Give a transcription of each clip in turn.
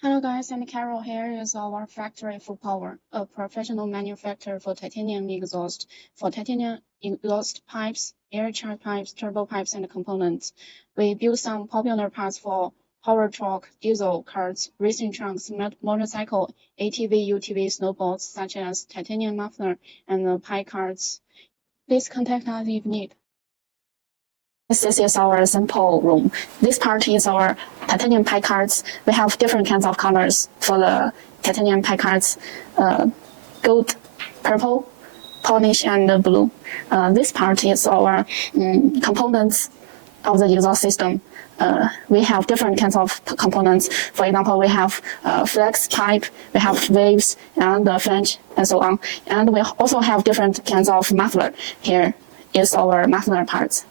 Hello guys, I'm Carol. Here is our factory for power, a professional manufacturer for titanium exhaust, for titanium exhaust pipes, air charge pipes, turbo pipes, and components. We build some popular parts for power truck, diesel cars, racing trucks, motorcycle, ATV, UTV, snowboards, such as titanium muffler and pipe cards. Please contact us if need. This is our sample room. This part is our titanium pie cards. We have different kinds of colors for the titanium pie cards, gold, purple, polish, and blue. This part is our components of the exhaust system. We have different kinds of components. For example, we have flex pipe, we have waves, and flange, and so on. And we also have different kinds of muffler. Here is our muffler parts.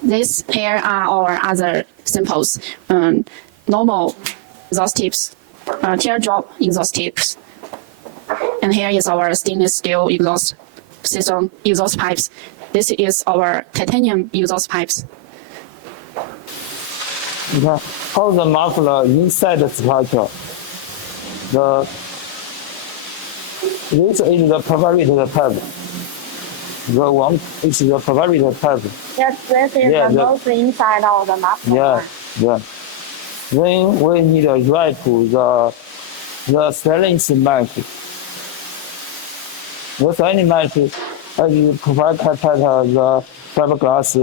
These here are our other samples. Normal exhaust tips, teardrop exhaust tips. And here is our stainless steel exhaust system, exhaust pipes. This is our titanium exhaust pipes. How the muffler inside the structure. This is the perforated pipe. The one is the perforated pipe. Yes, this is the most inside of the muffler. Yeah. Then we need to write the stainless mesh. The stainless mesh is provide the fiberglass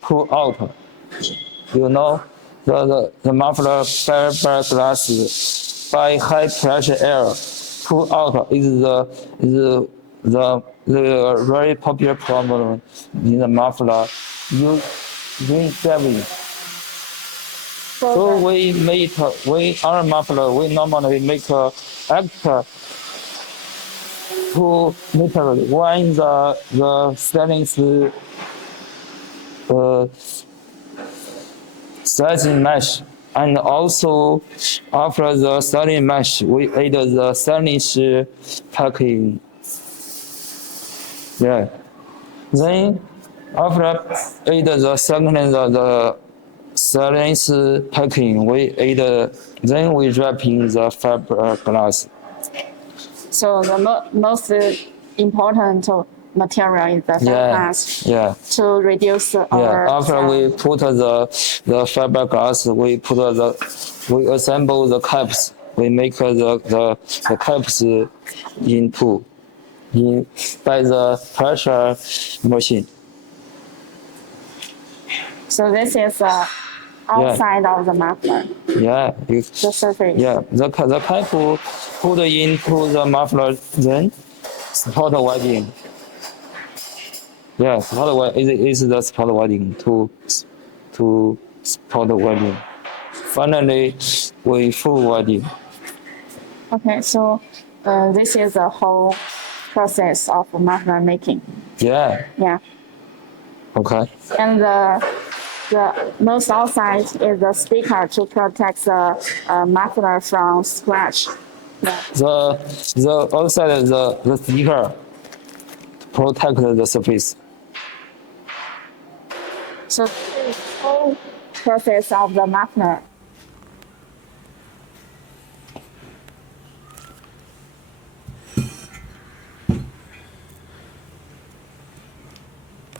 pull out. You know, the muffler fiberglass by high pressure air pull out is the very popular problem in the muffler during traveling. So our muffler, we normally make extra two material. One is the stainless sizing mesh, and also after the stainless mesh, we add the stainless packing. Yeah. Then after add the second the stainless packing, then we wrap in the fiberglass. So the most important material is the fiberglass. Yeah. To reduce our. After we put the fiberglass, we assemble the caps. We make the caps by the pressure machine. So this is outside of the muffler. Yeah. The surface. Yeah. The pipe put into the muffler, then spot welding. Yeah, spot welding is the spot welding to spot welding. Finally, we full welding. Okay, so this is the whole process of muffler making. Yeah. Yeah. Okay. And the most outside is the sticker to protect the muffler from scratch. Yeah. The outside is the sticker to protect the surface. So the whole process of the muffler